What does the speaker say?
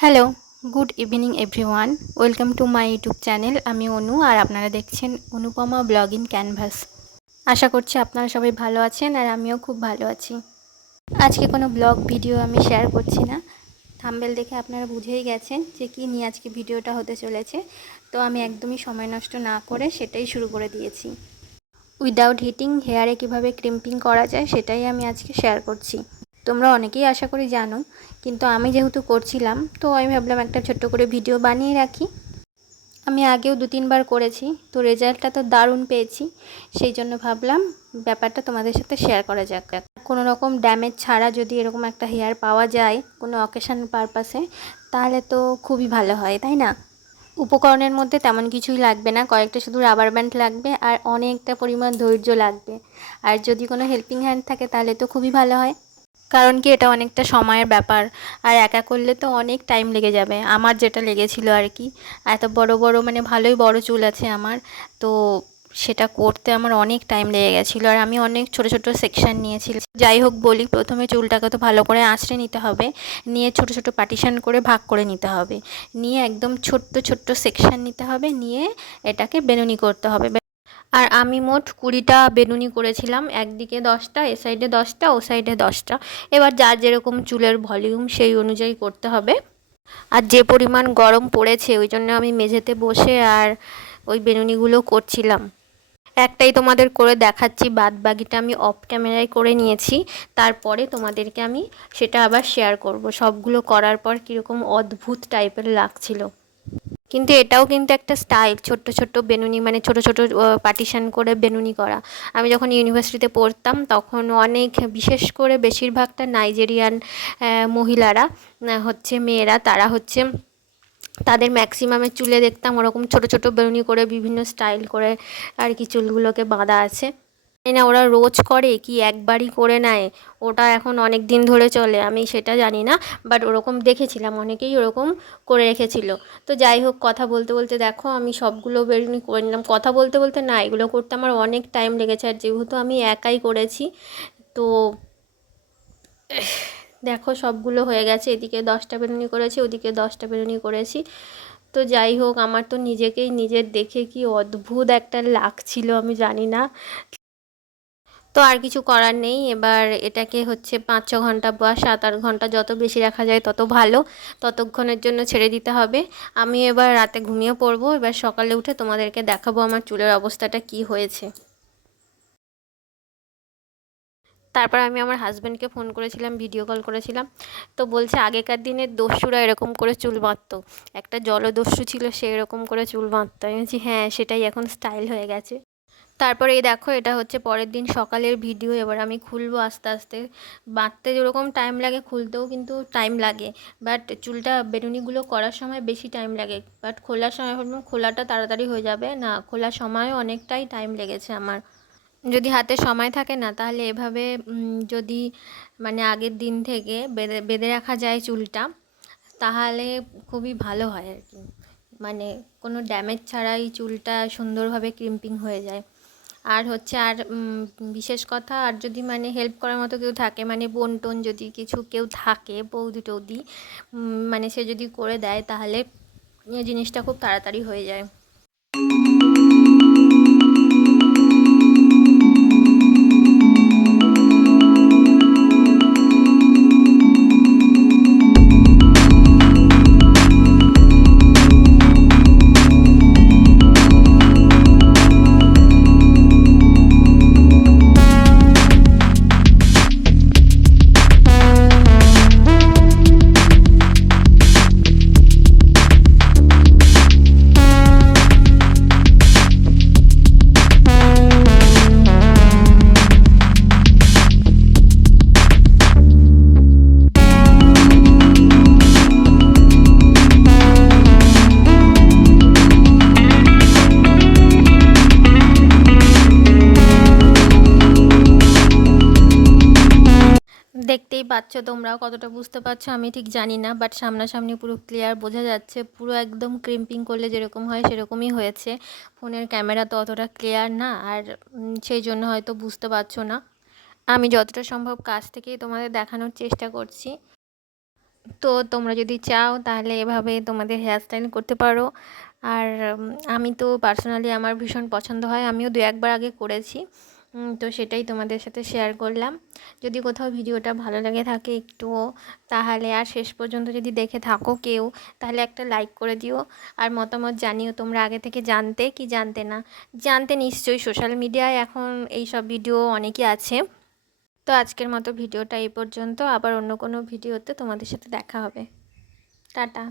Hello, good evening everyone. Welcome to my YouTube channel. আমি অনু আর আপনারা দেখছেন অনুপমা ব্লগ ইন ক্যানভাস। আশা করছি আপনারা সবাই ভালো আছেন আর আমিও খুব ভালো আছি। আজকে কোনো ব্লগ ভিডিও আমি শেয়ার করছি না। থাম্বনেল দেখে আপনারা বুঝেই গেছেন যে কী নিয়ে আজকে ভিডিওটা হতে চলেছে। তো আমি একদমই সময় নষ্ট না করে সেটাই শুরু করে দিয়েছি। উইদাউট হিটিং হেয়ারে কীভাবে ক্রিম্পিং করা যায় সেটাই আমি আজকে শেয়ার করছি। তোমরা অনেকেই আশা করি জানো, কিন্তু আমি যেহেতু করছিলাম তো আমি ভাবলাম একটা ছোট্ট করে ভিডিও বানিয়ে রাখি। আমি আগেও 2-3 বার করেছি, তো রেজাল্টটা তো দারুণ পেয়েছি। সেই জন্য ভাবলাম ব্যাপারটা তোমাদের সাথে শেয়ার করা যাক। কোনো রকম ড্যামেজ ছাড়া যদি এরকম একটা হেয়ার পাওয়া যায় কোনো অকেশন পারপাসে, তাহলে তো খুবই ভালো হয়, তাই না? উপকরণের মধ্যে তেমন কিছুই লাগবে না, কয়েকটা শুধু রাবার ব্যান্ড লাগবে আর অনেকটা পরিমাণ ধৈর্য লাগবে। আর যদি কোনো হেল্পিং হ্যান্ড থাকে তাহলে তো খুবই ভালো হয়, কারণ কি এটা অনেকটা সময়ের ব্যাপার। আর একা করলে তো অনেক টাইম লেগে যাবে, আমার যেটা লেগেছিল আর কি। এত বড় বড় মানে ভালোই বড় চুল আছে আমার, তো সেটা করতে আমার অনেক টাইম লেগে গেছিলো। আর আমি অনেক ছোট ছোট সেকশন নিয়েছিলাম। যাই হোক বলি, প্রথমে চুলটাকে তো ভালো করে আঁচড়ে নিতে হবে, নিয়ে ছোট ছোট পার্টিশন করে ভাগ করে নিতে হবে, নিয়ে একদম ছোট্ট ছোট্ট সেকশন নিতে হবে, নিয়ে এটাকে বেনুনি করতে হবে। আর আমি মোট 20টা বেনুনি করেছিলাম, একদিকে 10টা, এ সাইডে 10টা, ও সাইডে 10টা। এবার যার যেরকম চুলের ভলিউম সেই অনুযায়ী করতে হবে। আর যে পরিমাণ গরম পড়েছে ওই জন্য আমি মেঝেতে বসে আর ওই বেনুনিগুলো করছিলাম। একটাই তোমাদের করে দেখাচ্ছি, বাদ বাকিটা আমি অফ ক্যামেরায় করে নিয়েছি। তারপরে তোমাদেরকে আমি সেটা আবার শেয়ার করব। সবগুলো করার পর কীরকম অদ্ভুত টাইপের লাগছিল। কিন্তু এটাও কিন্তু একটা স্টাইল, ছোট্ট ছোট্ট বেনুনি মানে ছোট ছোট পার্টিশন করে বেনুনি করা। আমি যখন ইউনিভার্সিটিতে পড়তাম তখন অনেক, বিশেষ করে বেশিরভাগটা নাইজেরিয়ান মহিলারা হচ্ছে, মেয়েরা, তারা হচ্ছে তাদের ম্যাক্সিমামের চুলে দেখতাম ওরকম ছোট ছোট বেনুনি করে বিভিন্ন স্টাইল করে আর কি চুলগুলোকে বাঁধা আছে। জানি না ওরা রোজ করে কি একবারই করে নেয়, ওটা এখন অনেক দিন ধরে চলে আমি সেটা জানি না, বাট ওরকম দেখেছিলাম অনেকেই ওরকম করে রেখেছিল। তো যাই হোক, কথা বলতে বলতে দেখো আমি সবগুলো বেরুনি করে নিলাম। কথা বলতে বলতে না, এগুলো করতে আমার অনেক টাইম লেগেছে, আর যেহেতু আমি একাই করেছি তো দেখো সবগুলো হয়ে গেছে। এদিকে 10টা বেরুনি করেছি, ওদিকে 10টা বেরুনি করেছি। তো যাই হোক, আমার তো নিজেকেই নিজের দেখে কি অদ্ভুত একটা লাগছিল আমি জানি না। তো আর কিছু করার নেই, এবার এটাকে হচ্ছে 5-6 ঘন্টা বা 7-8 ঘন্টা যত বেশি রাখা যায় তত ভালো, ততক্ষণের জন্য ছেড়ে দিতে হবে। আমি এবার রাতে ঘুমিয়ে পড়বো, এবার সকালে উঠে তোমাদেরকে দেখাবো আমার চুলের অবস্থাটা কি হয়েছে। তারপর আমি আমার হাজব্যান্ডকে ফোন করেছিলাম, ভিডিও কল করেছিলাম। তো বলছে আগেকার দিনের দস্যুরা এরকম করে চুল বাঁধতো, একটা জলদস্যু ছিল সে এরকম করে চুল বাঁধতো। আমি বলছি হ্যাঁ, সেটাই এখন স্টাইল হয়ে গেছে। তারপরে এই দেখো, এটা হচ্ছে পরের দিন সকালের ভিডিও। এবার আমি খুলবো আস্তে আস্তে। বাঁধতে যেরকম টাইম লাগে খুলতেও কিন্তু টাইম লাগে, বাট চুলটা বেনুনিগুলো করার সময় বেশি টাইম লাগে, বাট খোলার সময় ভাবলাম খোলাটা তাড়াতাড়ি হয়ে যাবে, না খোলার সময়ও অনেকটাই টাইম লেগেছে আমার। যদি হাতে সময় থাকে না তাহলে এভাবে যদি মানে আগের দিন থেকে বেঁধে বেঁধে রাখা যায় চুলটা, তাহলে খুবই ভালো হয় আর কি। মানে কোনো ড্যামেজ ছাড়াই চুলটা সুন্দরভাবে ক্রিম্পিং হয়ে যায়। আর হচ্ছে আর বিশেষ কথা, আর যদি মানে হেল্প করার মতো কেউ থাকে, মানে বোন টোন যদি কিছু কেউ থাকে, বৌদি টৌদি, মানে সে যদি করে দেয় তাহলে এই জিনিসটা খুব তাড়াতাড়ি হয়ে যায়। দেখতেই পাচ্ছ, তোমরাও কতটা বুঝতে পারছো আমি ঠিক জানি না, বাট সামনাসামনি পুরো ক্লিয়ার বোঝা যাচ্ছে, পুরো একদম ক্রিম্পিং করলে যেরকম হয় সেরকমই হয়েছে। ফোনের ক্যামেরা তো অতটা ক্লিয়ার না, আর সেই জন্য হয়তো বুঝতে পারছো না। আমি যতটা সম্ভব কাছ থেকেই তোমাদের দেখানোর চেষ্টা করছি। তো তোমরা যদি চাও তাহলে এভাবে তোমাদের হেয়ার স্টাইল করতে পারো। আর আমি তো পার্সোনালি আমার ভীষণ পছন্দ হয়, আমিও দু একবার আগে করেছি। তো সেটাই তোমাদের সাথে শেয়ার করলাম। যদি কোথাও ভিডিওটা ভালো লেগে থাকে একটুও, তাহলে আর শেষ পর্যন্ত যদি দেখে থাকো কেউ, তাহলে একটা লাইক করে দিও। আর মতামত জানিও তোমরা আগে থেকে জানতে কি জানতে না। জানতে নিশ্চয়ই, সোশ্যাল মিডিয়ায় এখন এই সব ভিডিও অনেকই আছে। তো আজকের মতো ভিডিওটা এই পর্যন্ত, আবার অন্য কোনো ভিডিওতে তোমাদের সাথে দেখা হবে। টাটা।